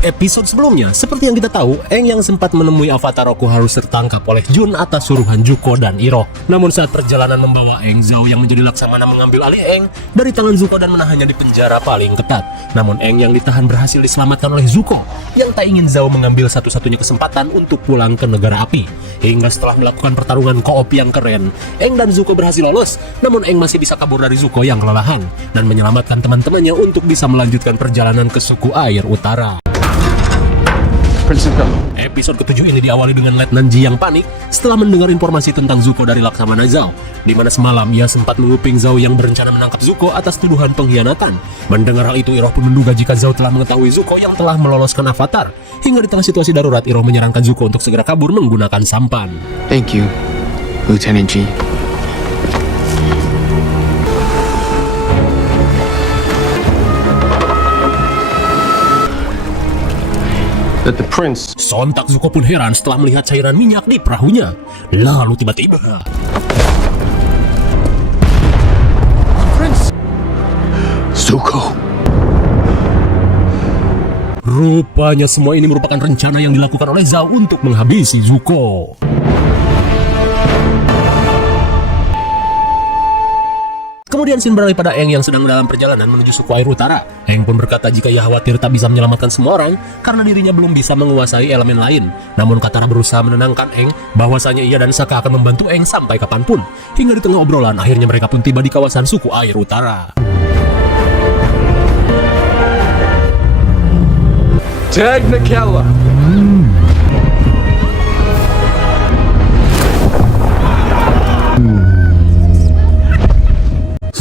episode sebelumnya, seperti yang kita tahu, Aang yang sempat menemui Avatar Roku harus tertangkap oleh Jun atas suruhan Zuko dan Iroh. Namun saat perjalanan membawa Aang, Zhao yang menjadi Laksamana mengambil alih Aang dari tangan Zuko dan menahannya di penjara paling ketat. Namun Aang yang ditahan berhasil diselamatkan oleh Zuko, yang tak ingin Zhao mengambil satu-satunya kesempatan untuk pulang ke negara api. Hingga setelah melakukan pertarungan co-op yang keren, Aang dan Zuko berhasil lolos. Namun Aang masih bisa kabur dari Zuko yang kelelahan dan menyelamatkan teman-temannya untuk bisa melanjutkan perjalanan ke suku air utara. Episode ke-7 ini diawali dengan Letnan Ji yang panik setelah mendengar informasi tentang Zuko dari Laksamana Zhao, di mana semalam ia sempat menguping Zhao yang berencana menangkap Zuko atas tuduhan pengkhianatan. Mendengar hal itu, Iroh pun menduga jika Zhao telah mengetahui Zuko yang telah meloloskan Avatar. Hingga di tengah situasi darurat, Iroh menyarankan Zuko untuk segera kabur menggunakan sampan. Thank you, Lieutenant Ji. That the prince... Sontak Zuko pun heran setelah melihat cairan minyak di perahunya. Lalu tiba-tiba Prince! Zuko! rupanya semua ini merupakan rencana yang dilakukan oleh Zhao untuk menghabisi Zuko. Kemudian scene beralih pada Aang yang sedang dalam perjalanan menuju suku air utara. Aang pun berkata jika ia khawatir tak bisa menyelamatkan semua orang karena dirinya belum bisa menguasai elemen lain. Namun Katara berusaha menenangkan Aang bahwasanya ia dan Sokka akan membantu Aang sampai kapanpun. Hingga di tengah obrolan akhirnya mereka pun tiba di kawasan suku air utara. Tag Nakella!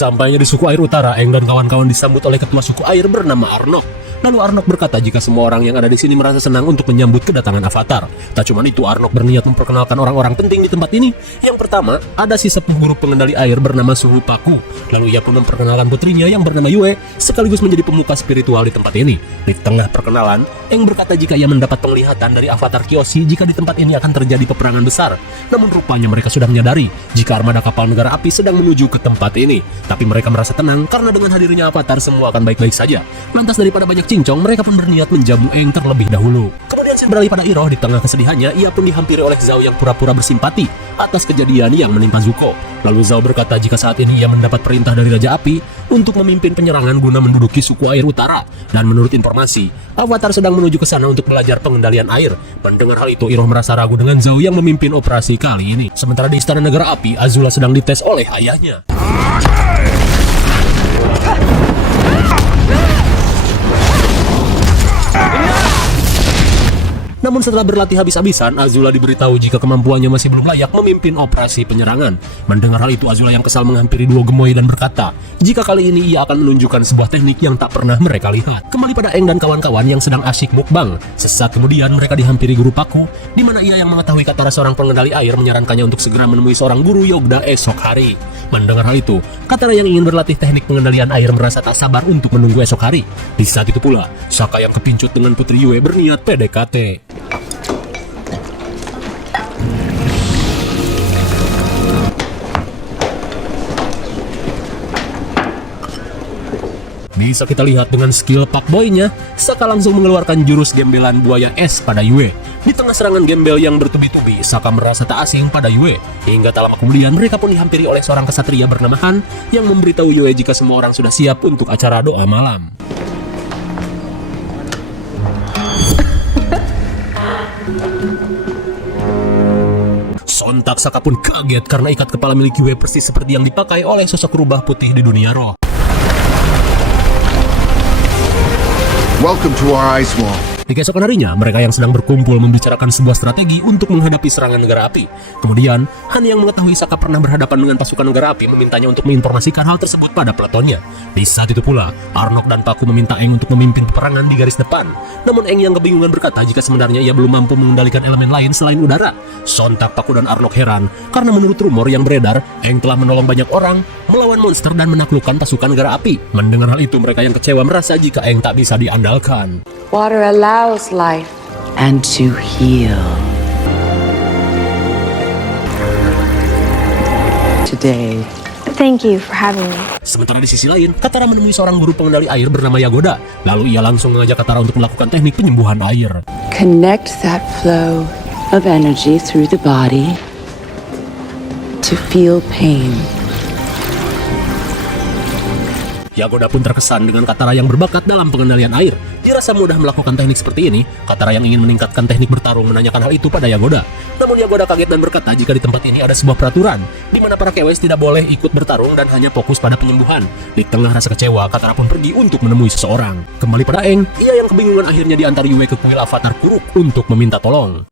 Sesampainya di suku air utara, Aang dan kawan-kawan disambut oleh ketua suku air bernama Arnok. Lalu Arnok berkata jika semua orang yang ada di sini merasa senang untuk menyambut kedatangan Avatar. Tak cuma itu, Arnok berniat memperkenalkan orang-orang penting di tempat ini. Yang pertama, ada si sepuh guru pengendali air bernama Suhu Paku. Lalu ia pun memperkenalkan putrinya yang bernama Yue, sekaligus menjadi pemuka spiritual di tempat ini. Di tengah perkenalan, Aang berkata jika ia mendapat penglihatan dari Avatar Kyoshi jika di tempat ini akan terjadi peperangan besar. Namun rupanya mereka sudah menyadari jika armada kapal negara api sedang menuju ke tempat ini. Tapi mereka merasa tenang karena dengan hadirnya Avatar semua akan baik-baik saja. Lantas daripada banyak cincong, mereka pun berniat menjamu Aang terlebih dahulu. Kemudian scene beralih pada Iroh. Di tengah kesedihannya, ia pun dihampiri oleh Zhao yang pura-pura bersimpati atas kejadian yang menimpa Zuko. Lalu Zhao berkata jika saat ini ia mendapat perintah dari Raja Api untuk memimpin penyerangan guna menduduki suku air utara. Dan menurut informasi, Avatar sedang menuju ke sana untuk belajar pengendalian air. Mendengar hal itu, Iroh merasa ragu dengan Zhao yang memimpin operasi kali ini. Sementara di Istana Negara Api, Azula sedang dites oleh ayahnya. Namun setelah berlatih habis-habisan, Azula diberitahu jika kemampuannya masih belum layak memimpin operasi penyerangan. Mendengar hal itu, Azula yang kesal menghampiri dua gemoy dan berkata jika kali ini ia akan menunjukkan sebuah teknik yang tak pernah mereka lihat. Kembali pada Aang dan kawan-kawan yang sedang asyik mukbang. Sesaat kemudian mereka dihampiri guru Paku, di mana ia yang mengetahui Katara seorang pengendali air menyarankannya untuk segera menemui seorang guru Yogda esok hari. Mendengar hal itu, Katara yang ingin berlatih teknik pengendalian air merasa tak sabar untuk menunggu esok hari. Di saat itu pula, Sokka yang kepincut dengan Putri Yue berniat PDKT. Bisa kita lihat dengan skill Pak Boy-nya, Sokka langsung mengeluarkan jurus gembelan buaya es pada Yue. Di tengah serangan gembel yang bertubi-tubi, Sokka merasa tak asing pada Yue. Hingga tak lama kemudian mereka pun dihampiri oleh seorang kesatria bernama Han yang memberitahu Yue jika semua orang sudah siap untuk acara doa malam. Sontak Sokka pun kaget karena ikat kepala milik Yue persis seperti yang dipakai oleh sosok rubah putih di dunia roh. Welcome to our ice wall. Di keesokan harinya, mereka yang sedang berkumpul membicarakan sebuah strategi untuk menghadapi serangan negara api. Kemudian, Han yang mengetahui Sokka pernah berhadapan dengan pasukan negara api memintanya untuk menginformasikan hal tersebut pada peletonnya. Di saat itu pula, Arnok dan Paku meminta Aang untuk memimpin peperangan di garis depan. Namun Aang yang kebingungan berkata jika sebenarnya ia belum mampu mengendalikan elemen lain selain udara. Sontak Paku dan Arnok heran, karena menurut rumor yang beredar, Aang telah menolong banyak orang, melawan monster dan menaklukkan pasukan negara api. Mendengar hal itu, mereka yang kecewa merasa jika Aang tak bisa diandalkan. Water allows life and to heal. Today, Thank you for having me. Sementara di sisi lain, Katara menemui seorang guru pengendali air bernama Yagoda. Lalu ia langsung mengajak Katara untuk melakukan teknik penyembuhan air. Connect that flow of energy through the body to feel pain. Yagoda pun terkesan dengan Katara yang berbakat dalam pengendalian air. Dirasa mudah melakukan teknik seperti ini, Katara yang ingin meningkatkan teknik bertarung menanyakan hal itu pada Yagoda. Namun Yagoda kaget dan berkata jika di tempat ini ada sebuah peraturan, di mana para KWS tidak boleh ikut bertarung dan hanya fokus pada penyembuhan. Di tengah rasa kecewa, Katara pun pergi untuk menemui seseorang. Kembali pada Aang, ia yang kebingungan akhirnya diantar Yue ke kuil avatar Kuruk untuk meminta tolong.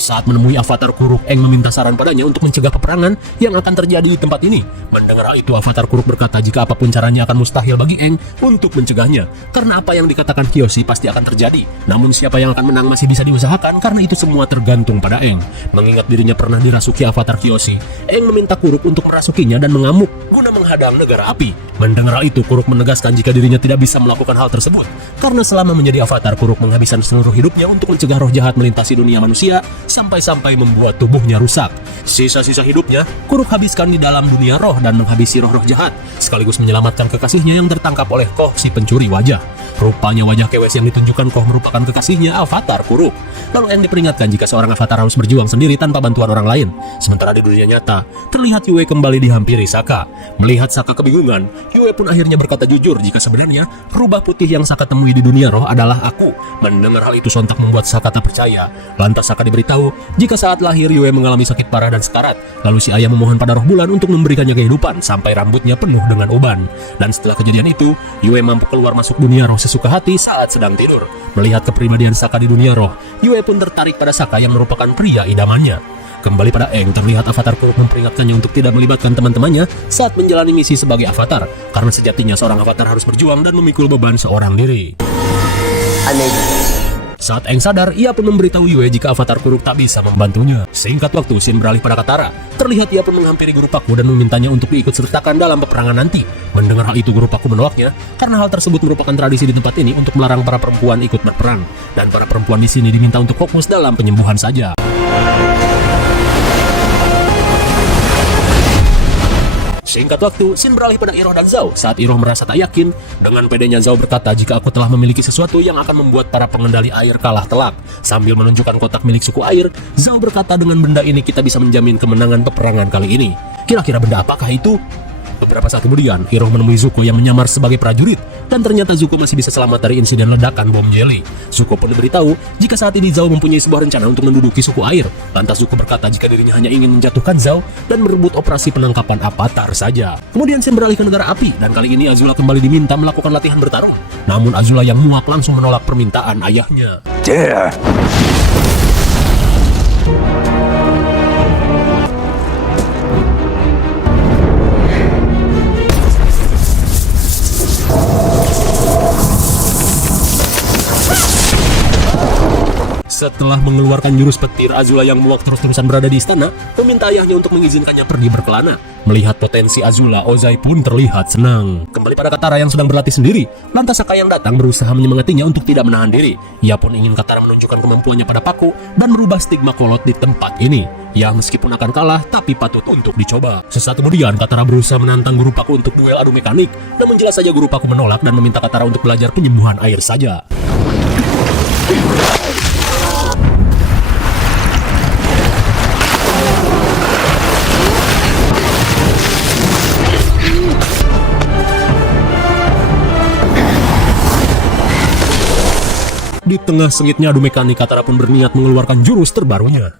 Saat menemui avatar Kuruk, Aang meminta saran padanya untuk mencegah peperangan yang akan terjadi di tempat ini. Mendengar hal itu, avatar Kuruk berkata jika apapun caranya akan mustahil bagi Aang untuk mencegahnya. Karena apa yang dikatakan Kyoshi pasti akan terjadi. Namun siapa yang akan menang masih bisa diusahakan karena itu semua tergantung pada Aang. Mengingat dirinya pernah dirasuki avatar Kyoshi, Aang meminta Kuruk untuk merasukinya dan mengamuk guna menghadang negara api. Mendengar hal itu, Kuruk menegaskan jika dirinya tidak bisa melakukan hal tersebut. Karena selama menjadi avatar, Kuruk menghabiskan seluruh hidupnya untuk mencegah roh jahat melintasi dunia manusia sampai-sampai membuat tubuhnya rusak. Sisa-sisa hidupnya, Kuruk habiskan di dalam dunia roh dan menghabisi roh-roh jahat, sekaligus menyelamatkan kekasihnya yang tertangkap oleh Koh si pencuri wajah. Rupanya wajah KWS yang ditunjukkan Koh merupakan kekasihnya avatar Kuruk. Lalu Aang diperingatkan jika seorang avatar harus berjuang sendiri tanpa bantuan orang lain. Sementara di dunia nyata, terlihat Yue kembali dihampiri Sokka. Melihat Sokka kebingungan, Yue pun akhirnya berkata jujur jika sebenarnya rubah putih yang Sokka temui di dunia roh adalah aku. Mendengar hal itu sontak membuat Sokka tak percaya. Lantas Sokka diberitahu jika saat lahir Yue mengalami sakit parah dan sekarat. Lalu si ayah memohon pada roh bulan untuk memberikannya kehidupan sampai rambutnya penuh dengan uban. Dan setelah kejadian itu, Yue mampu keluar masuk dunia roh sesuka hati saat sedang tidur. Melihat kepribadian Sokka di dunia roh, Yue pun tertarik pada Sokka yang merupakan pria idamannya. Kembali pada Aang, terlihat avatar Kuruk memperingatkannya untuk tidak melibatkan teman-temannya saat menjalani misi sebagai avatar, karena sejatinya seorang avatar harus berjuang dan memikul beban seorang diri. Saat Aang sadar, ia pun memberitahu Yue jika avatar Kuruk tak bisa membantunya. Singkat waktu, scene beralih pada Katara. Terlihat ia pun menghampiri Guru Paku dan memintanya untuk diikut sertakan dalam peperangan nanti. Mendengar hal itu, Guru Paku menolaknya karena hal tersebut merupakan tradisi di tempat ini untuk melarang para perempuan ikut berperang, dan para perempuan di sini diminta untuk fokus dalam penyembuhan saja. Singkat waktu, scene beralih pada Iroh dan Zhao. Saat Iroh merasa tak yakin, dengan pedenya Zhao berkata jika aku telah memiliki sesuatu yang akan membuat para pengendali air kalah telak. Sambil menunjukkan kotak milik suku air, Zhao berkata dengan benda ini kita bisa menjamin kemenangan peperangan kali ini. Kira-kira benda apakah itu? Beberapa saat kemudian, Iroh menemui Zuko yang menyamar sebagai prajurit, dan ternyata Zuko masih bisa selamat dari insiden ledakan bom jelly. Zuko pun diberitahu jika saat ini Zhao mempunyai sebuah rencana untuk menduduki suku air. Lantas Zuko berkata jika dirinya hanya ingin menjatuhkan Zhao dan merebut operasi penangkapan avatar saja. Kemudian scene beralih ke negara api, dan kali ini Azula kembali diminta melakukan latihan bertarung. Namun Azula yang muak langsung menolak permintaan ayahnya. Setelah mengeluarkan jurus petir, Azula yang muak terus-terusan berada di istana, meminta ayahnya untuk mengizinkannya pergi berkelana. Melihat potensi Azula, Ozai pun terlihat senang. Kembali pada Katara yang sedang berlatih sendiri, lantas Sokka yang datang berusaha menyemangatinya untuk tidak menahan diri. Ia pun ingin Katara menunjukkan kemampuannya pada Paku dan merubah stigma kolot di tempat ini. Ya, meskipun akan kalah, tapi patut untuk dicoba. Sesaat kemudian, Katara berusaha menantang Guru Paku untuk duel adu mekanik. Namun jelas saja Guru Paku menolak dan meminta Katara untuk belajar penyembuhan air saja. Di tengah sengitnya adu mekanik, Katara pun berniat mengeluarkan jurus terbarunya.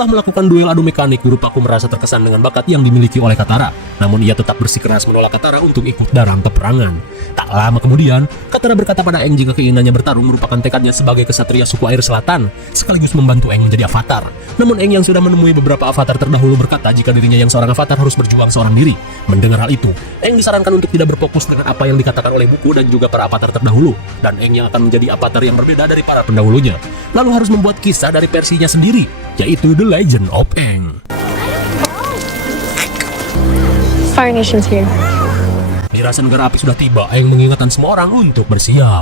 Setelah melakukan duel adu mekanik, Guru Paku merasa terkesan dengan bakat yang dimiliki oleh Katara. Namun ia tetap bersikeras menolak Katara untuk ikut dalam peperangan. Tak lama kemudian, Katara berkata pada Aang jika keinginannya bertarung merupakan tekadnya sebagai kesatria suku air selatan, sekaligus membantu Aang menjadi avatar. Namun Aang yang sudah menemui beberapa avatar terdahulu berkata jika dirinya yang seorang avatar harus berjuang seorang diri. Mendengar hal itu, Aang disarankan untuk tidak berfokus dengan apa yang dikatakan oleh buku dan juga para avatar terdahulu, dan Aang yang akan menjadi avatar yang berbeda dari para pendahulunya. Lalu harus membuat kisah dari versinya sendiri, yaitu The Legend of Aang. Fire Nation's here. Dirasa negara api sudah tiba, Aang mengingatkan semua orang untuk bersiap.